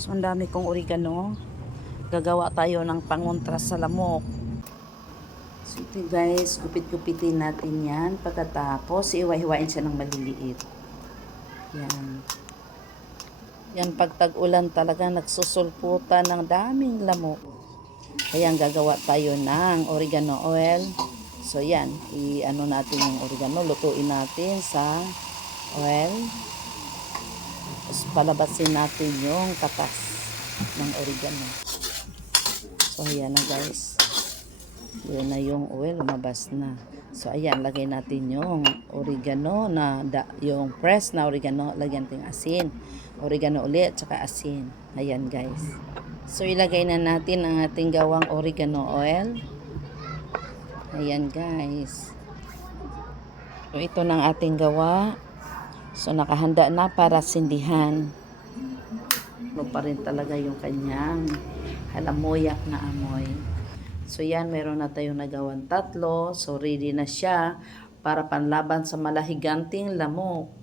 So, ang dami kong oregano. Gagawa tayo ng pangontra sa lamok. So, ito guys, gupit-gupitin natin yan. Pagkatapos, iwa-hiwain siya ng maliliit. Yan. Yan, pag tag-ulan talaga, nagsusulputan ng daming lamok. Kaya gagawa tayo ng oregano oil. So, yan. I-ano natin yung oregano. Lutuin natin sa oil. Tapos palabasin natin yung katas ng oregano. So, ayan na guys. Yun na yung oil, lumabas na. So, ayan, lagay natin yung oregano na, da, yung press na oregano, lagyan natin asin. Oregano ulit, tsaka asin. Ayan guys. So, ilagay na natin ang ating gawang oregano oil. Ayan guys. So, ito ng ating gawa. So, nakahanda na para sindihan. Ano pa rin talaga yung kanyang halamoyak na amoy. So, yan, meron na tayong nagawan tatlo. So, ready na siya para panlaban sa malahiganting lamok.